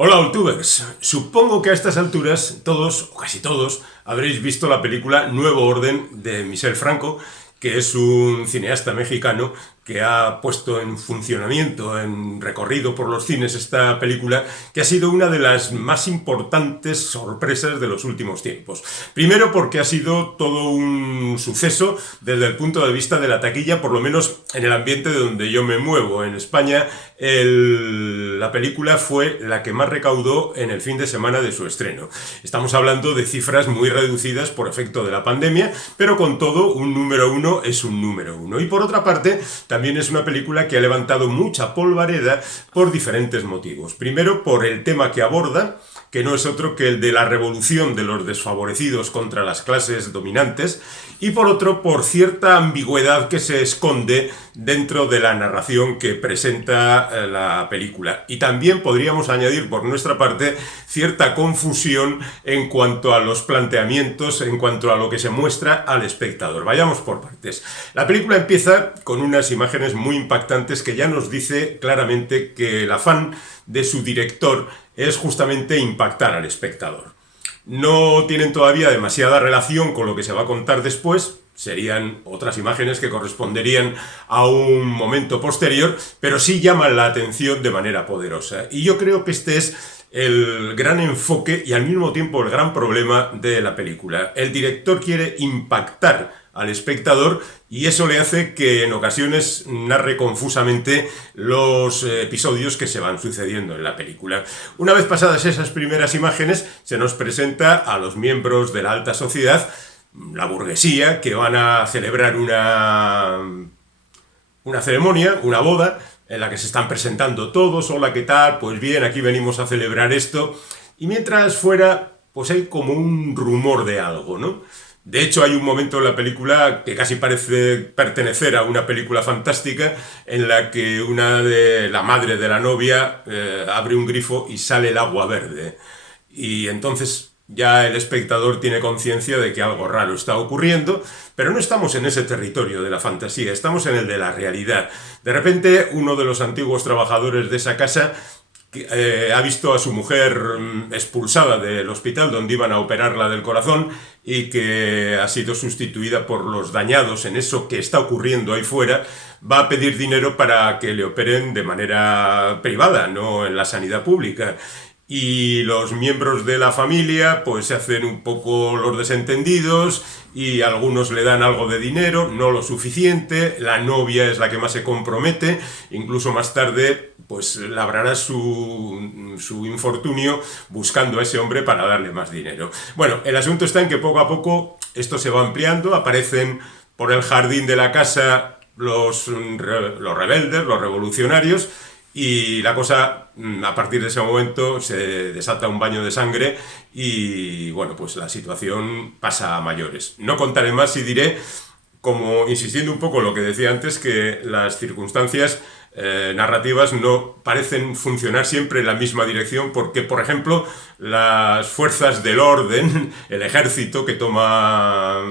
Hola, Outubers. Supongo que a estas alturas todos, o casi todos, habréis visto la película Nuevo Orden de Michel Franco, que es un cineasta mexicano que ha puesto en funcionamiento, en recorrido por los cines, esta película que ha sido una de las más importantes sorpresas de los últimos tiempos. Primero porque ha sido todo un suceso desde el punto de vista de la taquilla, por lo menos en el ambiente de donde yo me muevo. En España la película fue la que más recaudó en el fin de semana de su estreno. Estamos hablando de cifras muy reducidas por efecto de la pandemia, pero con todo un número uno es un número uno. Y por otra parte, también es una película que ha levantado mucha polvareda por diferentes motivos. Primero, por el tema que aborda, que no es otro que el de la revolución de los desfavorecidos contra las clases dominantes, y por otro, por cierta ambigüedad que se esconde dentro de la narración que presenta la película. Y también podríamos añadir por nuestra parte cierta confusión en cuanto a los planteamientos, en cuanto a lo que se muestra al espectador. Vayamos por partes. La película empieza con unas imágenes muy impactantes que ya nos dice claramente que el afán de su director es justamente impactar al espectador. No tienen todavía demasiada relación con lo que se va a contar después, serían otras imágenes que corresponderían a un momento posterior, pero sí llaman la atención de manera poderosa. Y yo creo que este es el gran enfoque y al mismo tiempo el gran problema de la película. El director quiere impactar al espectador y eso le hace que en ocasiones narre confusamente los episodios que se van sucediendo en la película. Una vez pasadas esas primeras imágenes, se nos presenta a los miembros de la alta sociedad, la burguesía, que van a celebrar una ceremonia, una boda, en la que se están presentando todos. Hola, ¿qué tal? Pues bien, aquí venimos a celebrar esto. Y mientras fuera, pues hay como un rumor de algo, ¿no? De hecho, hay un momento en la película que casi parece pertenecer a una película fantástica en la que la madre de la novia abre un grifo y sale el agua verde. Y entonces ya el espectador tiene conciencia de que algo raro está ocurriendo, pero no estamos en ese territorio de la fantasía, estamos en el de la realidad. De repente, uno de los antiguos trabajadores de esa casa ha visto a su mujer expulsada del hospital donde iban a operarla del corazón y que ha sido sustituida por los dañados en eso que está ocurriendo ahí fuera. Va a pedir dinero para que le operen de manera privada, no en la sanidad pública. Y los miembros de la familia pues se hacen un poco los desentendidos y algunos le dan algo de dinero, no lo suficiente. La novia es la que más se compromete, incluso más tarde pues labrará su infortunio buscando a ese hombre para darle más dinero. Bueno, el asunto está en que poco a poco esto se va ampliando, aparecen por el jardín de la casa los rebeldes, los revolucionarios, y la cosa, a partir de ese momento, se desata un baño de sangre y, bueno, pues la situación pasa a mayores. No contaré más y diré, como insistiendo un poco en lo que decía antes, que las circunstancias narrativas no parecen funcionar siempre en la misma dirección porque, por ejemplo, las fuerzas del orden, el ejército que toma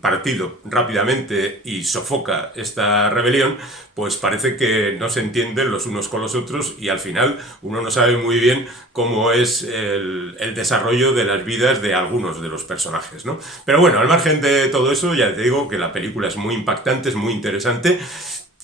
partido rápidamente y sofoca esta rebelión, pues parece que no se entienden los unos con los otros y al final uno no sabe muy bien cómo es el desarrollo de las vidas de algunos de los personajes, ¿no? Pero bueno, al margen de todo eso, ya te digo que la película es muy impactante, es muy interesante.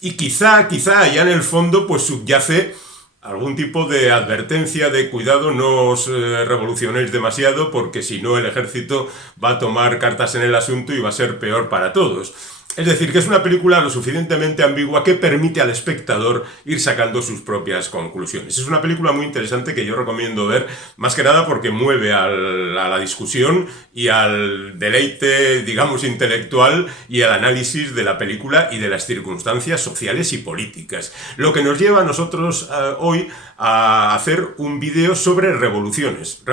Y quizá allá en el fondo pues subyace algún tipo de advertencia de cuidado, no os revolucionéis demasiado porque si no el ejército va a tomar cartas en el asunto y va a ser peor para todos. Es decir, que es una película lo suficientemente ambigua que permite al espectador ir sacando sus propias conclusiones. Es una película muy interesante que yo recomiendo ver, más que nada porque mueve a la discusión y al deleite, digamos, intelectual y al análisis de la película y de las circunstancias sociales y políticas. Lo que nos lleva a nosotros hoy a hacer un vídeo sobre revoluciones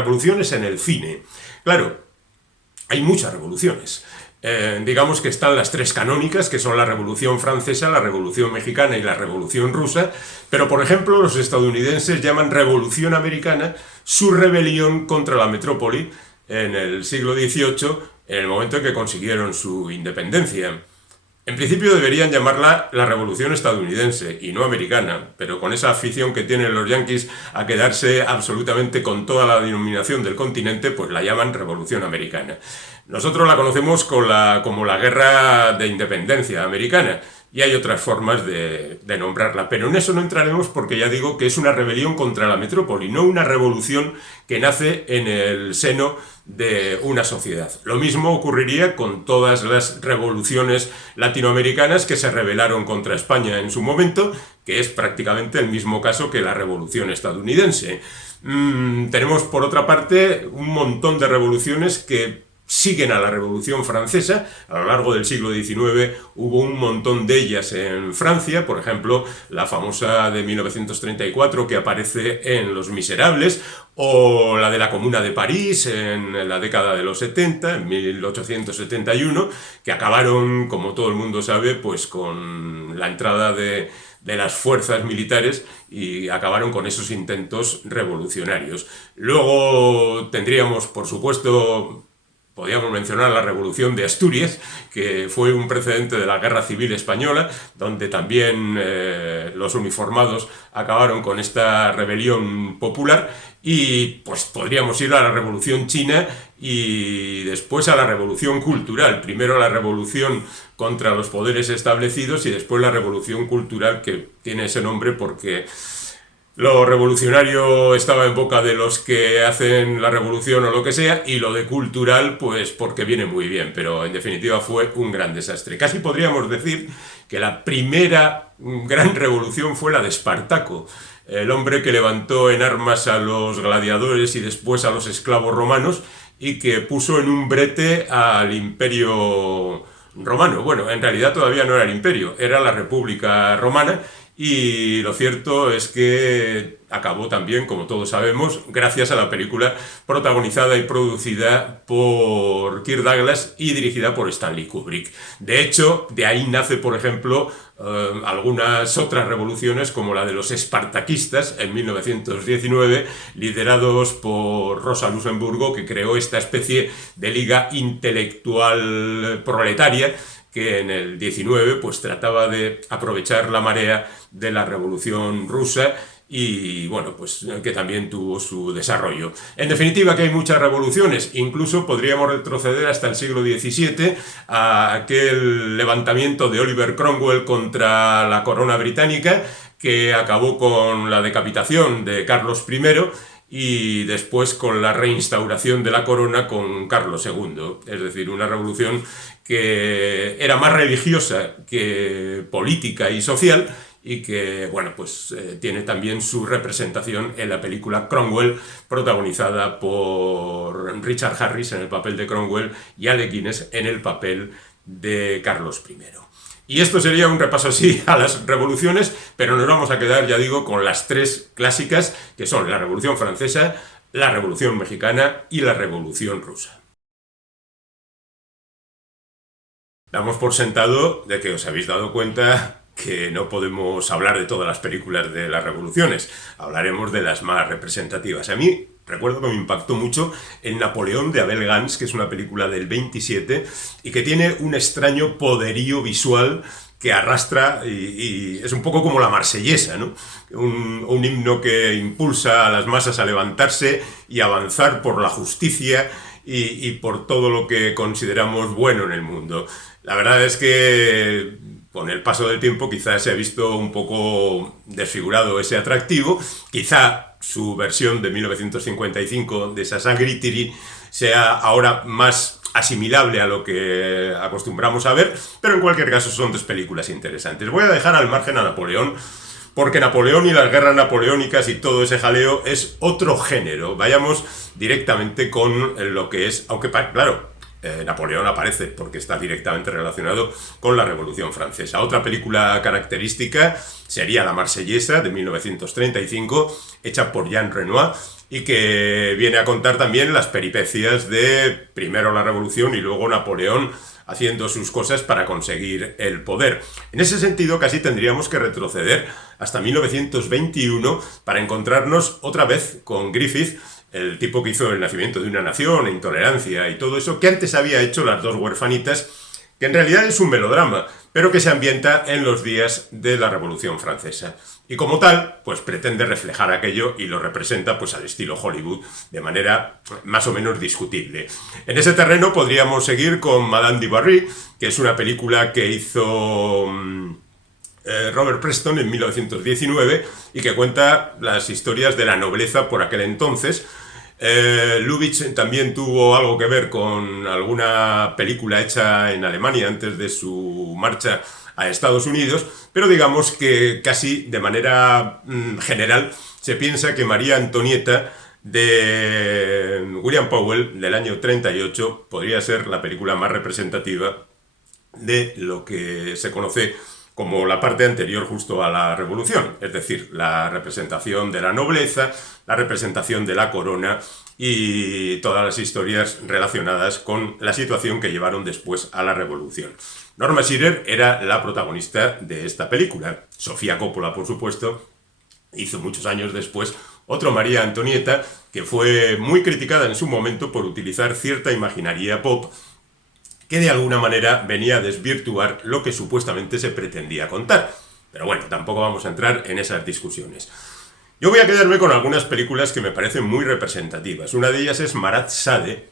en el cine. Claro, hay muchas revoluciones. Digamos que están las tres canónicas, que son la Revolución Francesa, la Revolución Mexicana y la Revolución Rusa, pero por ejemplo los estadounidenses llaman Revolución Americana su rebelión contra la metrópoli en el siglo XVIII, en el momento en que consiguieron su independencia. En principio deberían llamarla la Revolución Estadounidense y no americana, pero con esa afición que tienen los yanquis a quedarse absolutamente con toda la denominación del continente, pues la llaman Revolución Americana. Nosotros la conocemos como la Guerra de Independencia Americana, y hay otras formas de nombrarla, pero en eso no entraremos porque ya digo que es una rebelión contra la metrópoli, no una revolución que nace en el seno de una sociedad. Lo mismo ocurriría con todas las revoluciones latinoamericanas que se rebelaron contra España en su momento, que es prácticamente el mismo caso que la revolución estadounidense. Tenemos por otra parte un montón de revoluciones que siguen a la Revolución Francesa. A lo largo del siglo XIX hubo un montón de ellas en Francia, por ejemplo, la famosa de 1934 que aparece en Los Miserables, o la de la Comuna de París en la década de los 70, en 1871, que acabaron, como todo el mundo sabe, pues con la entrada de las fuerzas militares y acabaron con esos intentos revolucionarios. Luego tendríamos, por supuesto, podríamos mencionar la Revolución de Asturias, que fue un precedente de la Guerra Civil Española, donde también los uniformados acabaron con esta rebelión popular, y pues podríamos ir a la Revolución China y después a la Revolución Cultural. Primero la Revolución contra los poderes establecidos y después la Revolución Cultural, que tiene ese nombre porque lo revolucionario estaba en boca de los que hacen la revolución o lo que sea, y lo de cultural, pues porque viene muy bien, pero en definitiva fue un gran desastre. Casi podríamos decir que la primera gran revolución fue la de Espartaco, el hombre que levantó en armas a los gladiadores y después a los esclavos romanos y que puso en un brete al Imperio Romano. Bueno, en realidad todavía no era el Imperio, era la República Romana. Y lo cierto es que acabó también, como todos sabemos, gracias a la película protagonizada y producida por Kirk Douglas y dirigida por Stanley Kubrick. De hecho, de ahí nace, por ejemplo, algunas otras revoluciones, como la de los espartaquistas en 1919, liderados por Rosa Luxemburgo, que creó esta especie de liga intelectual proletaria, que en el 19 pues trataba de aprovechar la marea de la Revolución Rusa y bueno, pues que también tuvo su desarrollo. En definitiva, que hay muchas revoluciones, incluso podríamos retroceder hasta el siglo XVII, a aquel levantamiento de Oliver Cromwell contra la corona británica, que acabó con la decapitación de Carlos I, y después con la reinstauración de la corona con Carlos II. Es decir, una revolución que era más religiosa que política y social, y que, bueno, pues tiene también su representación en la película Cromwell, protagonizada por Richard Harris en el papel de Cromwell y Alec Guinness en el papel de Carlos I. Y esto sería un repaso así a las revoluciones, pero nos vamos a quedar, ya digo, con las tres clásicas, que son la Revolución Francesa, la Revolución Mexicana y la Revolución Rusa. Damos por sentado de que os habéis dado cuenta que no podemos hablar de todas las películas de las revoluciones. Hablaremos de las más representativas. A mí recuerdo que me impactó mucho el Napoleón de Abel Gance, que es una película del 27 y que tiene un extraño poderío visual que arrastra y es un poco como la Marsellesa, ¿no? Un himno que impulsa a las masas a levantarse y avanzar por la justicia y por todo lo que consideramos bueno en el mundo. La verdad es que con el paso del tiempo quizás se ha visto un poco desfigurado ese atractivo. Quizá su versión de 1955 de Sacha Guitry sea ahora más asimilable a lo que acostumbramos a ver, pero en cualquier caso son dos películas interesantes. Voy a dejar al margen a Napoleón, porque Napoleón y las guerras napoleónicas y todo ese jaleo es otro género. Vayamos directamente con lo que es, aunque claro, Napoleón aparece porque está directamente relacionado con la Revolución Francesa. Otra película característica sería La Marsellesa, de 1935, hecha por Jean Renoir, y que viene a contar también las peripecias de primero la Revolución y luego Napoleón haciendo sus cosas para conseguir el poder. En ese sentido, casi tendríamos que retroceder hasta 1921 para encontrarnos otra vez con Griffith, el tipo que hizo El nacimiento de una nación, Intolerancia y todo eso, que antes había hecho Las dos huerfanitas, que en realidad es un melodrama, pero que se ambienta en los días de la Revolución Francesa. Y como tal, pues pretende reflejar aquello y lo representa pues al estilo Hollywood de manera más o menos discutible. En ese terreno podríamos seguir con Madame du Barry, que es una película que hizo Robert Preston en 1919 y que cuenta las historias de la nobleza por aquel entonces. Lubitsch también tuvo algo que ver con alguna película hecha en Alemania antes de su marcha a Estados Unidos, pero digamos que casi de manera general se piensa que María Antonieta de William Powell del año 38 podría ser la película más representativa de lo que se conoce como la parte anterior justo a la Revolución, es decir, la representación de la nobleza, la representación de la corona y todas las historias relacionadas con la situación que llevaron después a la Revolución. Norma Shearer era la protagonista de esta película. Sofía Coppola, por supuesto, hizo muchos años después otro María Antonieta, que fue muy criticada en su momento por utilizar cierta imaginaria pop que de alguna manera venía a desvirtuar lo que supuestamente se pretendía contar. Pero bueno, tampoco vamos a entrar en esas discusiones. Yo voy a quedarme con algunas películas que me parecen muy representativas. Una de ellas es Marat Sade.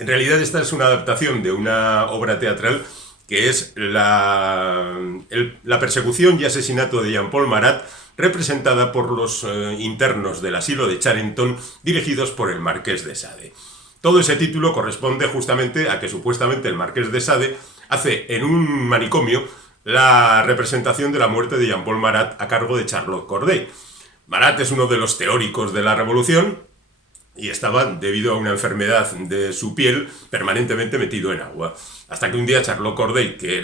En realidad esta es una adaptación de una obra teatral que es la persecución y asesinato de Jean-Paul Marat, representada por los internos del asilo de Charenton, dirigidos por el Marqués de Sade. Todo ese título corresponde justamente a que supuestamente el Marqués de Sade hace en un manicomio la representación de la muerte de Jean-Paul Marat a cargo de Charlotte Corday. Marat es uno de los teóricos de la Revolución y estaba, debido a una enfermedad de su piel, permanentemente metido en agua. Hasta que un día Charlotte Corday, que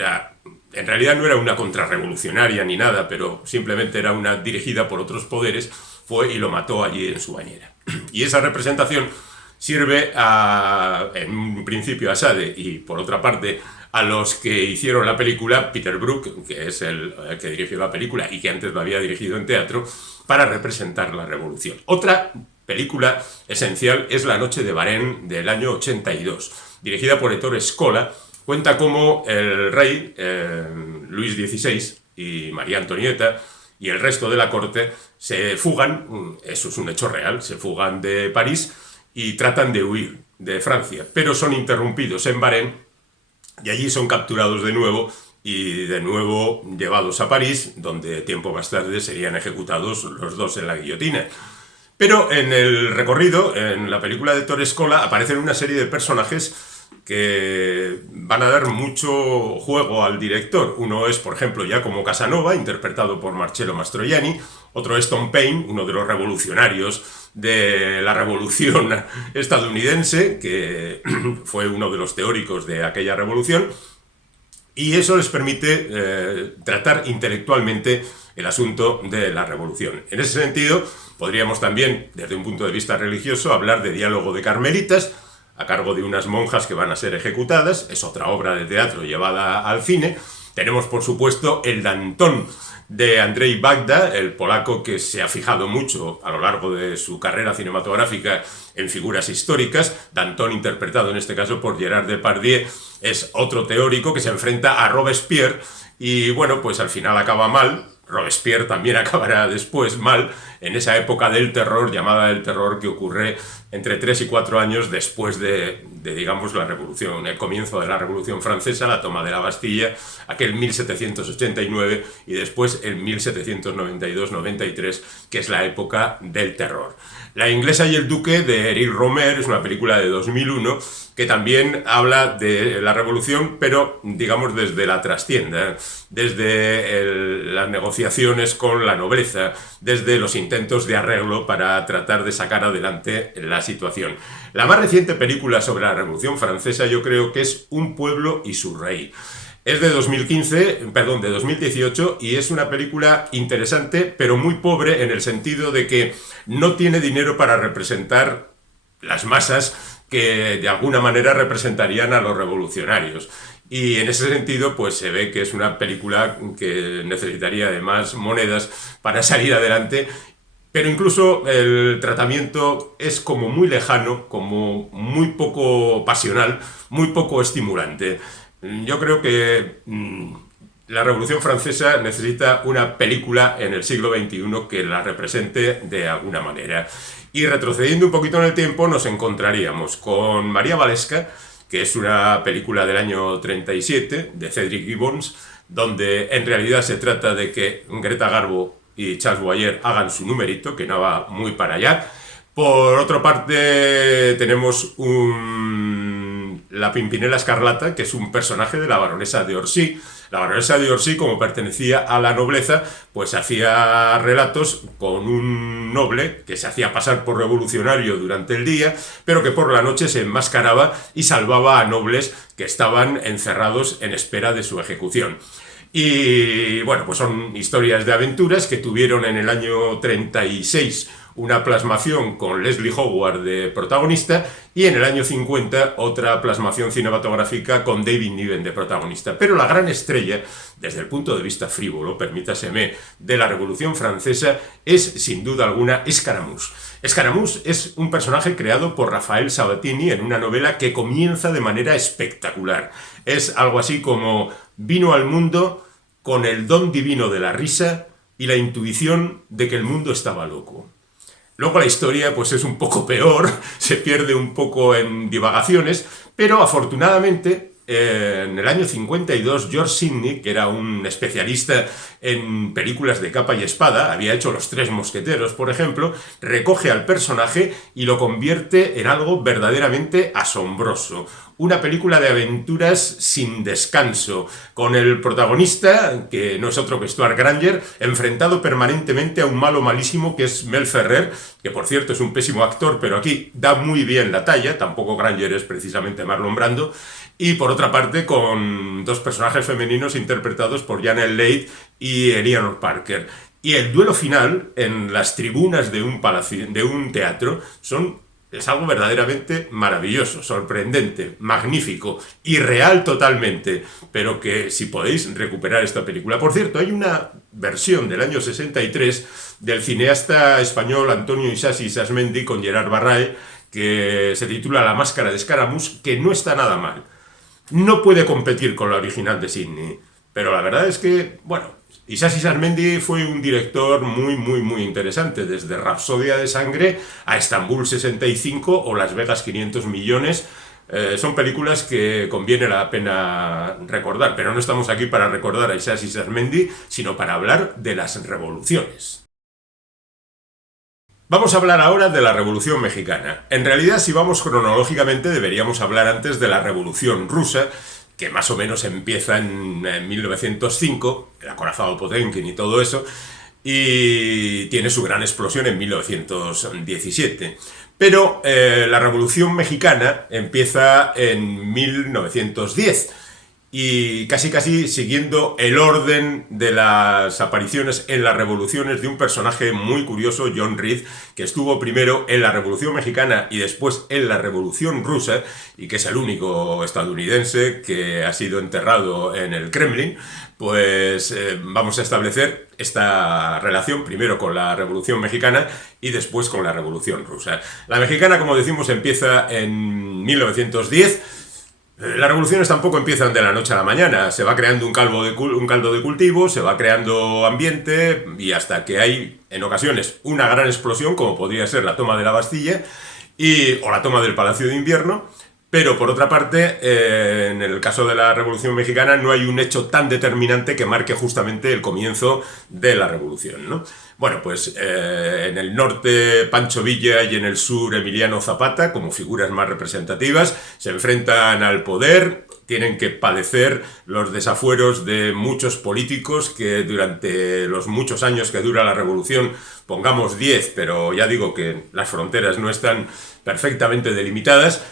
en realidad no era una contrarrevolucionaria ni nada, pero simplemente era una dirigida por otros poderes, fue y lo mató allí en su bañera. Y esa representación sirve en un principio a Sade y por otra parte a los que hicieron la película, Peter Brook, que es el que dirigió la película y que antes lo había dirigido en teatro, para representar la revolución. Otra película esencial es La noche de Varenne del año 82, dirigida por Ettore Scola. Cuenta cómo el rey Luis XVI y María Antonieta y el resto de la corte se fugan, eso es un hecho real, se fugan de París y tratan de huir de Francia, pero son interrumpidos en Varenne y allí son capturados de nuevo y de nuevo llevados a París, donde tiempo más tarde serían ejecutados los dos en la guillotina. Pero en el recorrido, en la película de Ettore Scola, aparecen una serie de personajes que van a dar mucho juego al director. Uno es, por ejemplo, Giacomo Casanova, interpretado por Marcello Mastroianni. Otro es Tom Paine, uno de los revolucionarios de la revolución estadounidense, que fue uno de los teóricos de aquella revolución. Y eso les permite tratar intelectualmente el asunto de la revolución. En ese sentido, podríamos también, desde un punto de vista religioso, hablar de Diálogo de Carmelitas, a cargo de unas monjas que van a ser ejecutadas. Es otra obra de teatro llevada al cine. Tenemos, por supuesto, el Danton de Andrzej Wajda, el polaco que se ha fijado mucho a lo largo de su carrera cinematográfica en figuras históricas. Danton, interpretado en este caso por Gerard Depardieu, es otro teórico que se enfrenta a Robespierre y, bueno, pues al final acaba mal. Robespierre también acabará después mal en esa época del terror, llamada el terror, que ocurre entre 3 y 4 años después de digamos, la revolución, el comienzo de la Revolución Francesa, la toma de la Bastilla, aquel 1789 y después el 1792-93, que es la época del terror. La inglesa y el duque, de Eric Romer, es una película de 2001 que también habla de la revolución, pero digamos desde la trastienda, desde las negociaciones con la nobleza, desde los intentos de arreglo para tratar de sacar adelante la situación. La más reciente película sobre la Revolución Francesa yo creo que es Un pueblo y su rey. Es de 2018 y es una película interesante, pero muy pobre en el sentido de que no tiene dinero para representar las masas que de alguna manera representarían a los revolucionarios. Y en ese sentido, pues se ve que es una película que necesitaría de más monedas para salir adelante, pero incluso el tratamiento es como muy lejano, como muy poco pasional, muy poco estimulante. Yo creo que la Revolución Francesa necesita una película en el siglo XXI que la represente de alguna manera. Y retrocediendo un poquito en el tiempo, nos encontraríamos con María Valesca, que es una película del año 37 de Cedric Gibbons, donde en realidad se trata de que Greta Garbo y Charles Boyer hagan su numerito, que no va muy para allá. Por otra parte, tenemos la Pimpinela Escarlata, que es un personaje de la baronesa de Orsi. La baronesa de Orsi, como pertenecía a la nobleza, pues hacía relatos con un noble que se hacía pasar por revolucionario durante el día, pero que por la noche se enmascaraba y salvaba a nobles que estaban encerrados en espera de su ejecución. Y bueno, pues son historias de aventuras que tuvieron en el año 36 una plasmación con Leslie Howard de protagonista y en el año 50 otra plasmación cinematográfica con David Niven de protagonista. Pero la gran estrella, desde el punto de vista frívolo, permítaseme, de la Revolución Francesa es, sin duda alguna, Scaramouche. Scaramouche es un personaje creado por Rafael Sabatini en una novela que comienza de manera espectacular. Es algo así como: vino al mundo con el don divino de la risa y la intuición de que el mundo estaba loco. Luego la historia pues es un poco peor, se pierde un poco en divagaciones, pero afortunadamente en el año 52 George Sidney, que era un especialista en películas de capa y espada, había hecho Los Tres Mosqueteros, por ejemplo, recoge al personaje y lo convierte en algo verdaderamente asombroso. Una película de aventuras sin descanso, con el protagonista, que no es otro que Stuart Granger, enfrentado permanentemente a un malo malísimo que es Mel Ferrer, que por cierto es un pésimo actor, pero aquí da muy bien la talla, tampoco Granger es precisamente Marlon Brando, y por otra parte con dos personajes femeninos interpretados por Janet Leigh y Eleanor Parker. Y el duelo final en las tribunas de un teatro es algo verdaderamente maravilloso, sorprendente, magnífico, irreal totalmente, pero que si podéis recuperar esta película. Por cierto, hay una versión del año 63 del cineasta español Antonio Isasi Isasmendi con Gerard Barrae, que se titula La Máscara de Scaramouche, que no está nada mal. No puede competir con la original de Sidney, pero la verdad es que, bueno, Isasi Isasmendi fue un director muy interesante, desde Rapsodia de Sangre a Estambul 65 o Las Vegas 500 millones. Son películas que conviene la pena recordar, pero no estamos aquí para recordar a Isasi Isasmendi, sino para hablar de las revoluciones. Vamos a hablar ahora de la Revolución Mexicana. En realidad, si vamos cronológicamente, deberíamos hablar antes de la Revolución Rusa, que más o menos empieza en 1905, el acorazado Potemkin y todo eso, y tiene su gran explosión en 1917. Pero la Revolución Mexicana empieza en 1910, y casi siguiendo el orden de las apariciones en las revoluciones de un personaje muy curioso, John Reed, que estuvo primero en la Revolución Mexicana y después en la Revolución Rusa, y que es el único estadounidense que ha sido enterrado en el Kremlin. Pues vamos a establecer esta relación primero con la Revolución Mexicana y después con la Revolución Rusa. La mexicana, como decimos, empieza en 1910. Las revoluciones tampoco empiezan de la noche a la mañana, se va creando un caldo de cultivo, se va creando ambiente y hasta que hay, en ocasiones, una gran explosión, como podría ser la toma de la Bastilla o la toma del Palacio de Invierno. Pero por otra parte, en el caso de la Revolución Mexicana no hay un hecho tan determinante que marque justamente el comienzo de la revolución, ¿no? Bueno, pues en el norte Pancho Villa y en el sur Emiliano Zapata, como figuras más representativas, se enfrentan al poder, tienen que padecer los desafueros de muchos políticos que durante los muchos años que dura la revolución, pongamos 10, pero ya digo que las fronteras no están perfectamente delimitadas,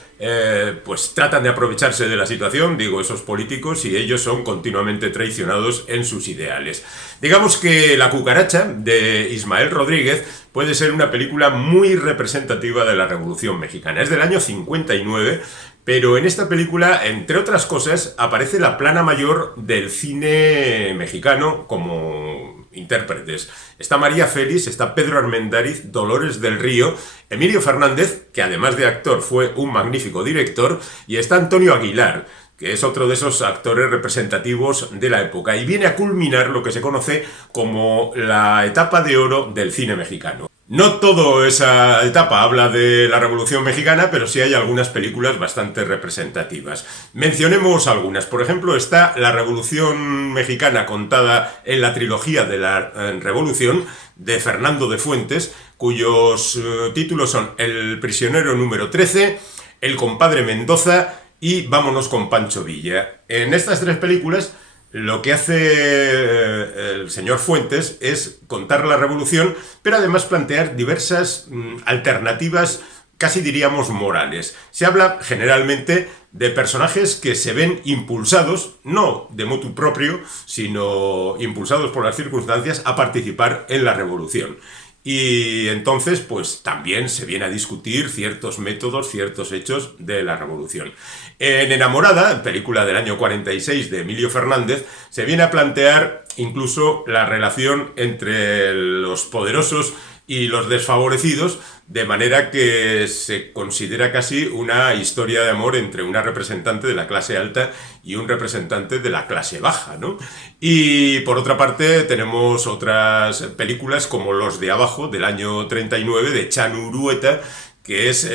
pues tratan de aprovecharse de la situación, digo, esos políticos, y ellos son continuamente traicionados en sus ideales. Digamos que La cucaracha, de Ismael Rodríguez, puede ser una película muy representativa de la Revolución Mexicana. Es del año 59, pero en esta película, entre otras cosas, aparece la plana mayor del cine mexicano como intérpretes. Está María Félix, está Pedro Armendáriz, Dolores del Río, Emilio Fernández, que además de actor fue un magnífico director, y está Antonio Aguilar, que es otro de esos actores representativos de la época, y viene a culminar lo que se conoce como la etapa de oro del cine mexicano. No toda esa etapa habla de la Revolución Mexicana, pero sí hay algunas películas bastante representativas. Mencionemos algunas. Por ejemplo, está la Revolución Mexicana contada en la trilogía de la Revolución de Fernando de Fuentes, cuyos títulos son El prisionero número 13, El compadre Mendoza y Vámonos con Pancho Villa. En estas tres películas lo que hace el señor Fuentes es contar la revolución, pero además plantear diversas alternativas, casi diríamos morales. Se habla generalmente de personajes que se ven impulsados, no de motu propio, sino impulsados por las circunstancias a participar en la revolución. Y entonces, pues también se viene a discutir ciertos métodos, ciertos hechos de la revolución. En Enamorada, película del año 46 de Emilio Fernández, se viene a plantear incluso la relación entre los poderosos y los desfavorecidos, de manera que se considera casi una historia de amor entre una representante de la clase alta y un representante de la clase baja, ¿no? Y por otra parte tenemos otras películas como Los de Abajo, del año 39, de Chanu Urueta, que es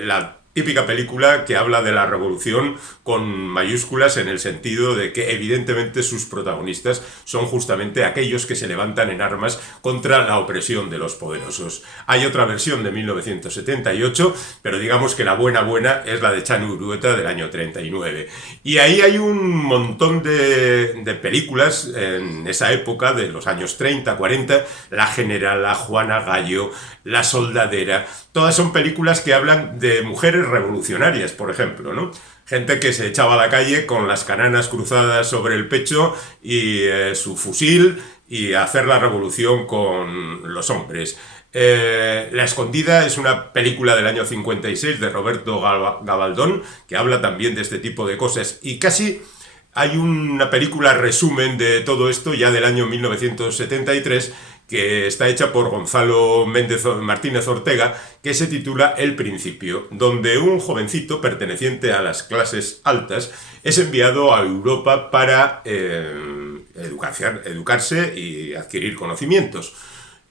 la típica película que habla de la revolución con mayúsculas, en el sentido de que evidentemente sus protagonistas son justamente aquellos que se levantan en armas contra la opresión de los poderosos. Hay otra versión de 1978, pero digamos que la buena es la de Chanu Urueta del año 39. Y ahí hay un montón de películas en esa época, de los años 30, 40, La Generala, Juana Gallo, La Soldadera. Todas son películas que hablan de mujeres revolucionarias, por ejemplo, ¿no? Gente que se echaba a la calle con las cananas cruzadas sobre el pecho y su fusil, y a hacer la revolución con los hombres. La Escondida es una película del año 56 de Roberto Gabaldón, que habla también de este tipo de cosas, y casi hay una película resumen de todo esto ya del año 1973, que está hecha por Gonzalo Martínez Ortega, que se titula El Principio, donde un jovencito perteneciente a las clases altas es enviado a Europa para educarse y adquirir conocimientos.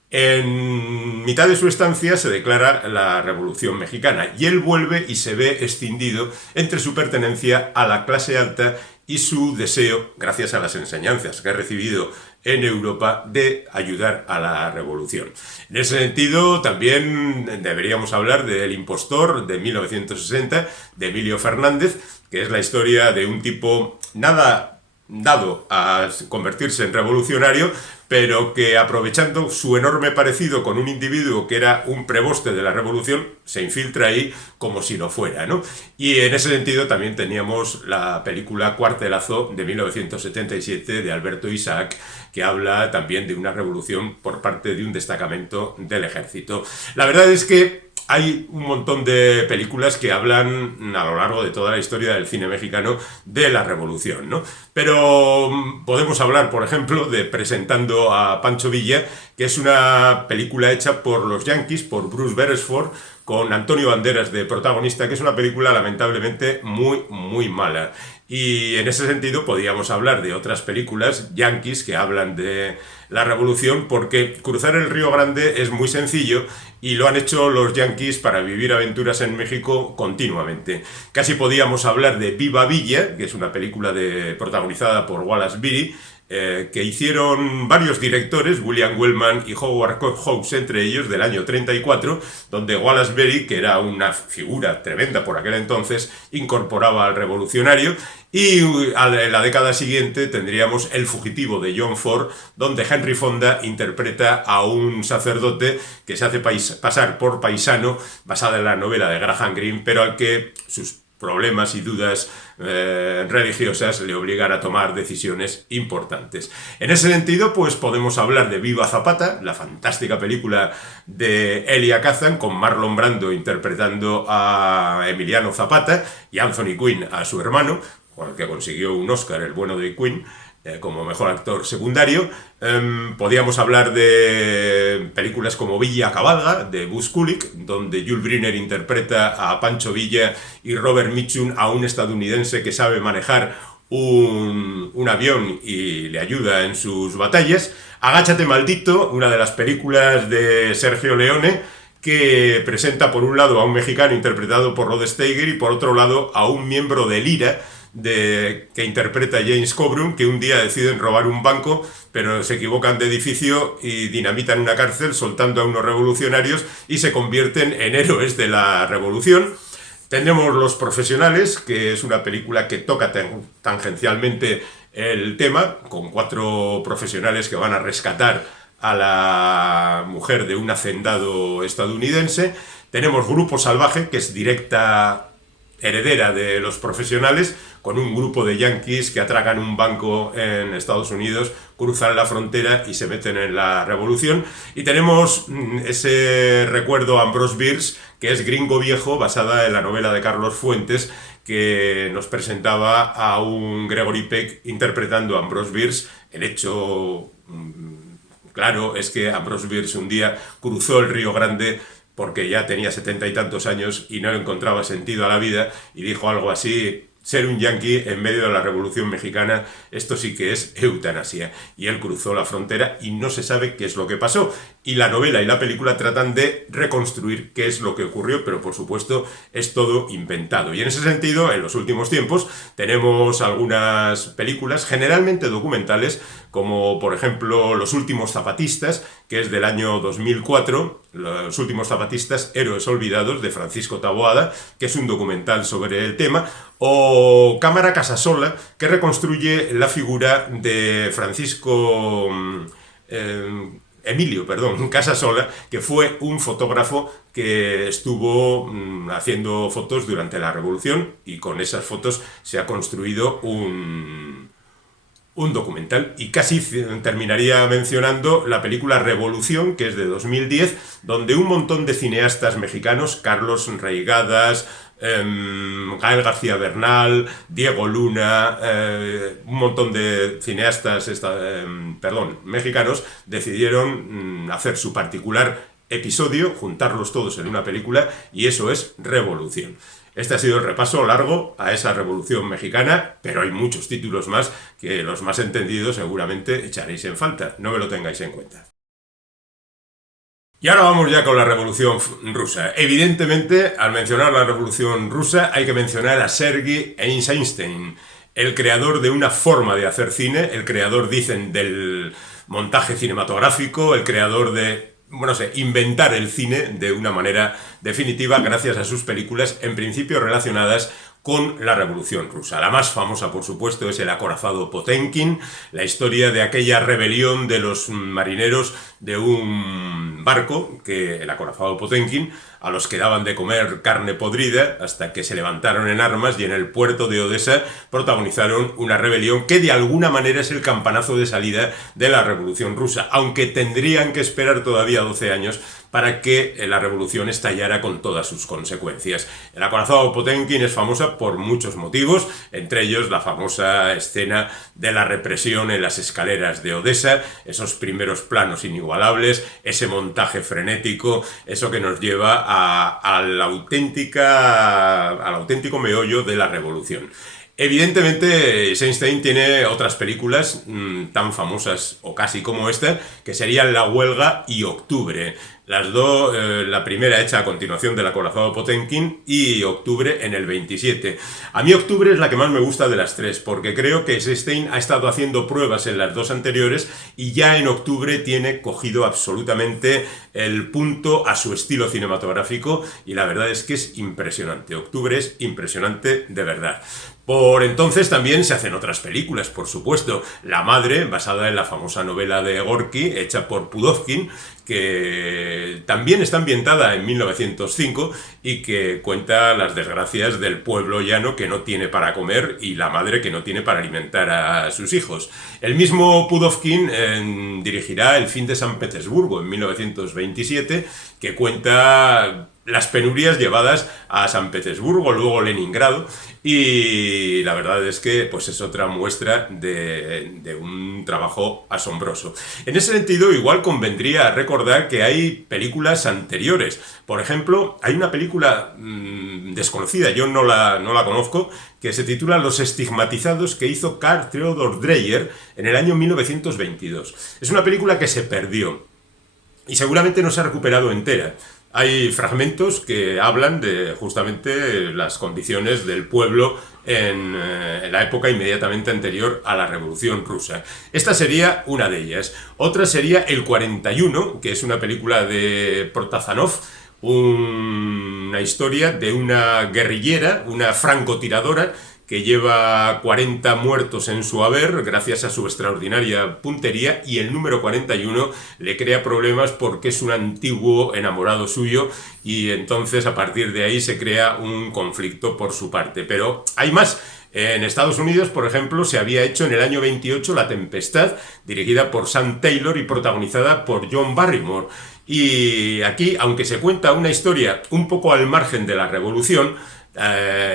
En mitad de su estancia se declara la Revolución Mexicana y él vuelve y se ve escindido entre su pertenencia a la clase alta y su deseo, gracias a las enseñanzas que ha recibido en Europa, de ayudar a la revolución. En ese sentido, también deberíamos hablar de El Impostor, de 1960, de Emilio Fernández, que es la historia de un tipo nada dado a convertirse en revolucionario, pero que, aprovechando su enorme parecido con un individuo que era un preboste de la revolución, se infiltra ahí como si lo fuera, ¿no? Y en ese sentido también teníamos la película Cuartelazo, de 1977, de Alberto Isaac, que habla también de una revolución por parte de un destacamento del ejército. La verdad es que hay un montón de películas que hablan a lo largo de toda la historia del cine mexicano de la revolución, ¿no? Pero podemos hablar, por ejemplo, de Presentando a Pancho Villa, que es una película hecha por los Yankees, por Bruce Beresford, con Antonio Banderas de protagonista, que es una película lamentablemente muy mala. Y en ese sentido podríamos hablar de otras películas yankees que hablan de la revolución, porque cruzar el Río Grande es muy sencillo y lo han hecho los yankees para vivir aventuras en México continuamente. Casi podíamos hablar de Viva Villa, que es una película protagonizada por Wallace Beery, que hicieron varios directores, William Wellman y Howard Hawks entre ellos, del año 34, donde Wallace Beery, que era una figura tremenda por aquel entonces, incorporaba al revolucionario. Y en la década siguiente tendríamos El Fugitivo, de John Ford, donde Henry Fonda interpreta a un sacerdote que se hace pasar por paisano, basada en la novela de Graham Greene, pero al que sus problemas y dudas religiosas le obligan a tomar decisiones importantes. En ese sentido, pues podemos hablar de Viva Zapata, la fantástica película de Elia Kazan, con Marlon Brando interpretando a Emiliano Zapata y Anthony Quinn a su hermano, con el que consiguió un Oscar, el bueno de Quinn. como mejor actor secundario. Podíamos hablar de películas como Villa Cabalga, de Buzz Kulik, donde Yul Brynner interpreta a Pancho Villa y Robert Mitchum a un estadounidense que sabe manejar un avión y le ayuda en sus batallas. Agáchate maldito, una de las películas de Sergio Leone, que presenta por un lado a un mexicano interpretado por Rod Steiger y por otro lado a un miembro del IRA que interpreta a James Coburn, que un día deciden robar un banco, pero se equivocan de edificio y dinamitan una cárcel soltando a unos revolucionarios y se convierten en héroes de la revolución. Tenemos Los Profesionales, que es una película que toca tangencialmente el tema, con 4 profesionales que van a rescatar a la mujer de un hacendado estadounidense. Tenemos Grupo Salvaje, que es directa heredera de Los Profesionales, con un grupo de yanquis que atracan un banco en Estados Unidos, cruzan la frontera y se meten en la revolución. Y tenemos ese recuerdo a Ambrose Bierce, que es Gringo Viejo, basada en la novela de Carlos Fuentes, que nos presentaba a un Gregory Peck interpretando a Ambrose Bierce. El hecho claro es que Ambrose Bierce un día cruzó el Río Grande porque ya tenía 70 y tantos años y no encontraba sentido a la vida, y dijo algo así: ser un yanqui en medio de la Revolución Mexicana, esto sí que es eutanasia. Y él cruzó la frontera y no se sabe qué es lo que pasó. Y la novela y la película tratan de reconstruir qué es lo que ocurrió, pero por supuesto es todo inventado. Y en ese sentido, en los últimos tiempos, tenemos algunas películas, generalmente documentales, como por ejemplo Los Últimos Zapatistas, que es del año 2004, Los Últimos Zapatistas, Héroes Olvidados, de Francisco Taboada, que es un documental sobre el tema, o Cámara Casasola, que reconstruye la figura de Francisco Emilio Casasola, que fue un fotógrafo que estuvo haciendo fotos durante la Revolución, y con esas fotos se ha construido un documental. Y casi terminaría mencionando la película Revolución, que es de 2010, donde un montón de cineastas mexicanos, Carlos Reigadas, Gael García Bernal, Diego Luna, un montón de cineastas mexicanos decidieron hacer su particular episodio, juntarlos todos en una película, y eso es Revolución. Este ha sido el repaso largo a esa Revolución Mexicana, pero hay muchos títulos más que los más entendidos seguramente echaréis en falta. No me lo tengáis en cuenta. Y ahora vamos ya con la Revolución Rusa. Evidentemente, al mencionar la Revolución Rusa, hay que mencionar a Sergei Eisenstein, el creador de una forma de hacer cine, el creador, dicen, del montaje cinematográfico, el creador de, inventar el cine de una manera definitiva gracias a sus películas, en principio relacionadas con la Revolución Rusa. La más famosa, por supuesto, es El acorazado Potemkin, la historia de aquella rebelión de los marineros de un barco, el acorazado Potemkin, a los que daban de comer carne podrida hasta que se levantaron en armas y en el puerto de Odessa protagonizaron una rebelión que de alguna manera es el campanazo de salida de la Revolución Rusa, aunque tendrían que esperar todavía 12 años para que la revolución estallara con todas sus consecuencias. El acorazado Potemkin es famosa por muchos motivos, entre ellos la famosa escena de la represión en las escaleras de Odessa, esos primeros planos inigualables, ese montaje frenético, eso que nos lleva al auténtico meollo de la revolución. Evidentemente, Eisenstein tiene otras películas tan famosas o casi como esta, que serían La huelga y Octubre. Las dos, la primera hecha a continuación del acorazado Potemkin y Octubre en el 27. A mí Octubre es la que más me gusta de las tres, porque creo que Eisenstein ha estado haciendo pruebas en las dos anteriores y ya en Octubre tiene cogido absolutamente el punto a su estilo cinematográfico, y la verdad es que es impresionante. Octubre es impresionante de verdad. Por entonces también se hacen otras películas, por supuesto. La madre, basada en la famosa novela de Gorky, hecha por Pudovkin, que también está ambientada en 1905 y que cuenta las desgracias del pueblo llano que no tiene para comer y la madre que no tiene para alimentar a sus hijos. El mismo Pudovkin dirigirá El fin de San Petersburgo en 1927, que cuenta las penurias llevadas a San Petersburgo, luego Leningrado, y la verdad es que pues es otra muestra de un trabajo asombroso. En ese sentido, igual convendría recordar que hay películas anteriores. Por ejemplo, hay una película desconocida, yo no la conozco, que se titula Los estigmatizados, que hizo Carl Theodor Dreyer en el año 1922. Es una película que se perdió y seguramente no se ha recuperado entera. Hay fragmentos que hablan de justamente las condiciones del pueblo en la época inmediatamente anterior a la Revolución Rusa. Esta sería una de ellas. Otra sería El 41, que es una película de Protazanov, una historia de una guerrillera, una francotiradora, que lleva 40 muertos en su haber gracias a su extraordinaria puntería, y el número 41 le crea problemas porque es un antiguo enamorado suyo, y entonces a partir de ahí se crea un conflicto por su parte. Pero hay más. En Estados Unidos, por ejemplo, se había hecho en el año 28 La Tempestad, dirigida por Sam Taylor y protagonizada por John Barrymore. Y aquí, aunque se cuenta una historia un poco al margen de la revolución,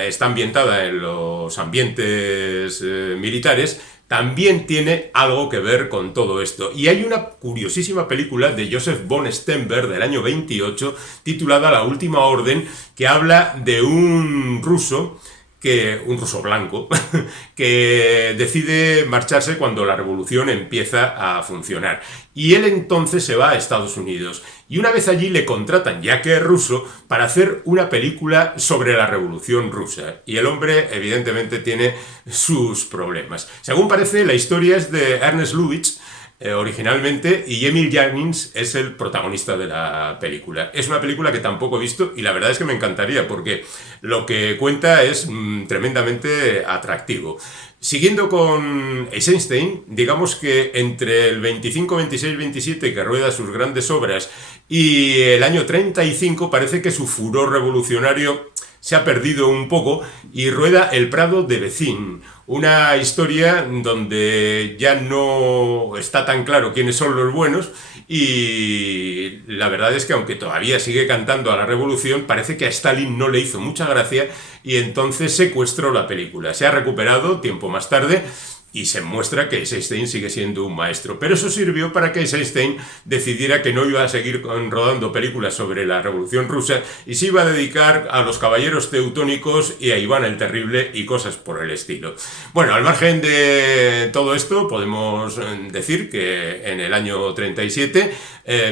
está ambientada en los ambientes militares, también tiene algo que ver con todo esto. Y hay una curiosísima película de Joseph von Sternberg del año 28 titulada La Última Orden, que habla de un ruso blanco, que decide marcharse cuando la revolución empieza a funcionar. Y él entonces se va a Estados Unidos. Y una vez allí le contratan, ya que es ruso, para hacer una película sobre la revolución rusa. Y el hombre, evidentemente, tiene sus problemas. Según parece, la historia es de Ernest Lubitsch, originalmente, y Emil Jannings es el protagonista de la película. Es una película que tampoco he visto y la verdad es que me encantaría porque lo que cuenta es tremendamente atractivo. Siguiendo con Eisenstein, digamos que entre el 25, 26, 27 que rueda sus grandes obras y el año 35 parece que su furor revolucionario se ha perdido un poco y rueda El Prado de Vezín, una historia donde ya no está tan claro quiénes son los buenos, y la verdad es que aunque todavía sigue cantando a la revolución, parece que a Stalin no le hizo mucha gracia y entonces secuestró la película. Se ha recuperado tiempo más tarde y se muestra que Eisenstein sigue siendo un maestro. Pero eso sirvió para que Eisenstein decidiera que no iba a seguir rodando películas sobre la Revolución Rusa y se iba a dedicar a los caballeros teutónicos y a Iván el Terrible y cosas por el estilo. Bueno, al margen de todo esto, podemos decir que en el año 37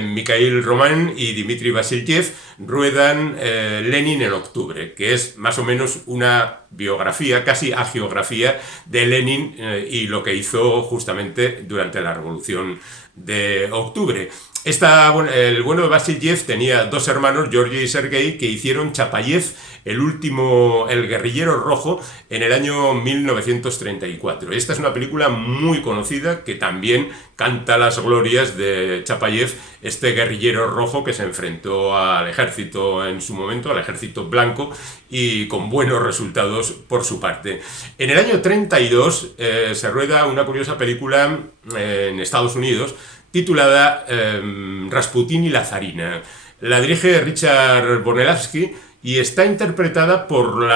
Mikhail Roman y Dmitry Vasilyev ruedan Lenin en octubre, que es más o menos una biografía, casi hagiografía de Lenin y lo que hizo justamente durante la Revolución de Octubre. El bueno de Vasilyev tenía dos hermanos, Georgi y Sergei, que hicieron Chapayev, el guerrillero rojo, en el año 1934. Esta es una película muy conocida que también canta las glorias de Chapayev, este guerrillero rojo que se enfrentó al ejército en su momento, al ejército blanco, y con buenos resultados por su parte. En el año 32 se rueda una curiosa película en Estados Unidos titulada Rasputín y la zarina. La dirige Richard Bonelavsky y está interpretada por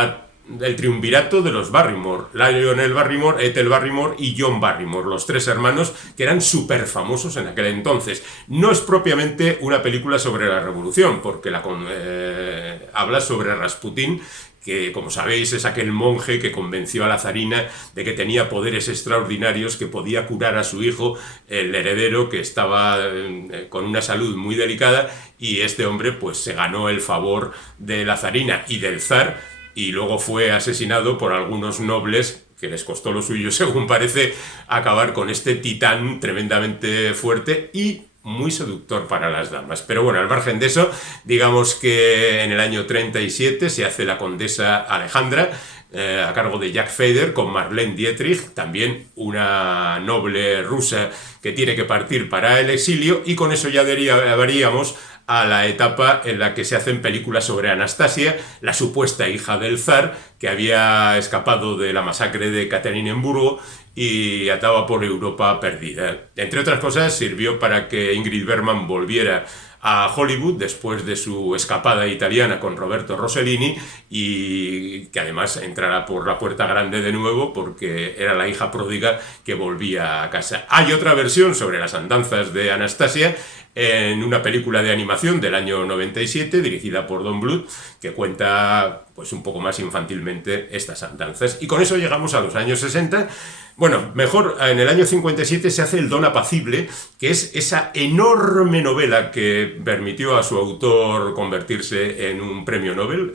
el triunvirato de los Barrymore, Lionel Barrymore, Ethel Barrymore y John Barrymore, los tres hermanos que eran súper famosos en aquel entonces. No es propiamente una película sobre la revolución, porque habla sobre Rasputín, que, como sabéis, es aquel monje que convenció a la zarina de que tenía poderes extraordinarios, que podía curar a su hijo, el heredero, que estaba con una salud muy delicada, y este hombre pues se ganó el favor de la zarina y del zar, y luego fue asesinado por algunos nobles, que les costó lo suyo, según parece, acabar con este titán tremendamente fuerte y muy seductor para las damas. Pero bueno, al margen de eso, digamos que en el año 37 se hace La Condesa Alejandra, a cargo de Jack Fader, con Marlene Dietrich, también una noble rusa que tiene que partir para el exilio, y con eso ya veríamos a la etapa en la que se hacen películas sobre Anastasia, la supuesta hija del zar, que había escapado de la masacre de Ekaterinenburgo y ataba por Europa perdida. Entre otras cosas, sirvió para que Ingrid Bergman volviera a Hollywood después de su escapada italiana con Roberto Rossellini, y que además entrará por la puerta grande de nuevo porque era la hija pródiga que volvía a casa. Hay otra versión sobre las andanzas de Anastasia en una película de animación del año 97 dirigida por Don Bluth, que cuenta pues un poco más infantilmente estas andanzas. Y con eso llegamos a los años 60. Bueno, mejor, en el año 57 se hace El Don Apacible, que es esa enorme novela que permitió a su autor convertirse en un premio Nobel,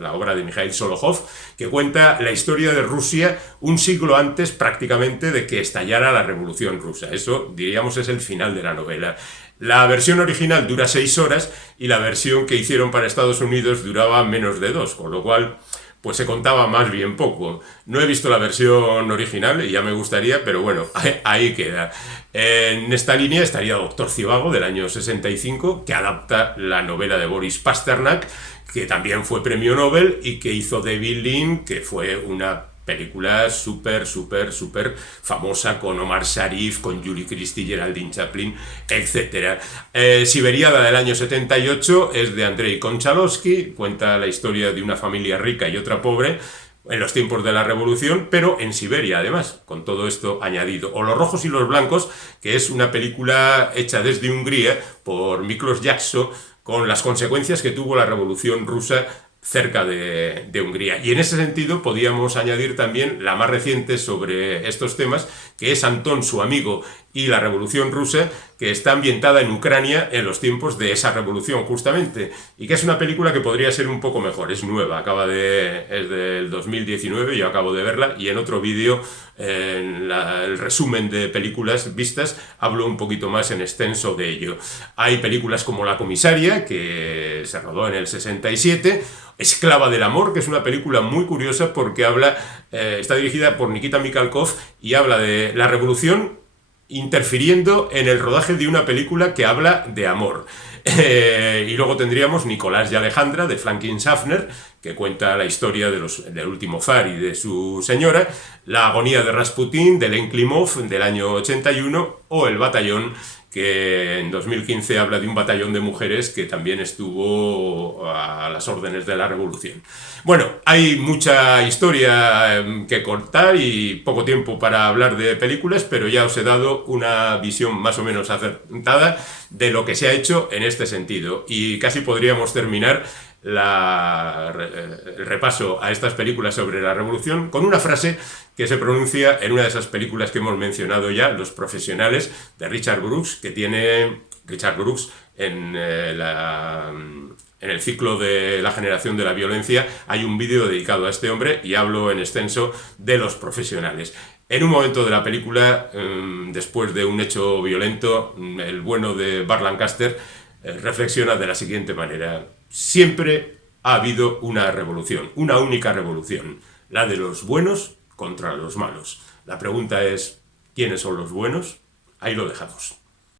la obra de Mikhail Sholokhov, que cuenta la historia de Rusia un siglo antes prácticamente de que estallara la Revolución Rusa. Eso, diríamos, es el final de la novela. La versión original dura 6 horas y la versión que hicieron para Estados Unidos duraba menos de 2, con lo cual pues se contaba más bien poco. No he visto la versión original y ya me gustaría, pero bueno, ahí queda. En esta línea estaría Doctor Zhivago, del año 65, que adapta la novela de Boris Pasternak, que también fue premio Nobel, y que hizo David Lean, que fue una película súper famosa, con Omar Sharif, con Julie Christie, Geraldine Chaplin, etc. Siberiada, del año 78, es de Andrei Konchalovsky, cuenta la historia de una familia rica y otra pobre en los tiempos de la Revolución, pero en Siberia, además, con todo esto añadido. O Los Rojos y los Blancos, que es una película hecha desde Hungría por Miklos Jaakso, con las consecuencias que tuvo la Revolución Rusa cerca de Hungría. Y en ese sentido podíamos añadir también la más reciente sobre estos temas, que es Antón, su amigo, y la Revolución Rusa, que está ambientada en Ucrania en los tiempos de esa revolución, justamente, y que es una película que podría ser un poco mejor. Es nueva, es del 2019, yo acabo de verla, y en otro vídeo, en el resumen de películas vistas, hablo un poquito más en extenso de ello. Hay películas como La Comisaria, que se rodó en el 67, Esclava del Amor, que es una película muy curiosa porque está dirigida por Nikita Mikhalkov y habla de la revolución interfiriendo en el rodaje de una película que habla de amor. Y luego tendríamos Nicolás y Alejandra, de Franklin Schaffner, que cuenta la historia del último zar y de su señora, La agonía de Rasputín, de Len Klimov, del año 81, o El Batallón, que en 2015 habla de un batallón de mujeres que también estuvo a las órdenes de la revolución. Bueno, hay mucha historia que contar y poco tiempo para hablar de películas, pero ya os he dado una visión más o menos acertada de lo que se ha hecho en este sentido. Y casi podríamos terminar el repaso a estas películas sobre la revolución con una frase que se pronuncia en una de esas películas que hemos mencionado ya, Los Profesionales, de Richard Brooks, que tiene Richard Brooks en el ciclo de la generación de la violencia. Hay un vídeo dedicado a este hombre y hablo en extenso de Los Profesionales. En un momento de la película, después de un hecho violento, el bueno de Burt Lancaster reflexiona de la siguiente manera: siempre ha habido una revolución, una única revolución, la de los buenos contra los malos. La pregunta es, ¿quiénes son los buenos? Ahí lo dejamos.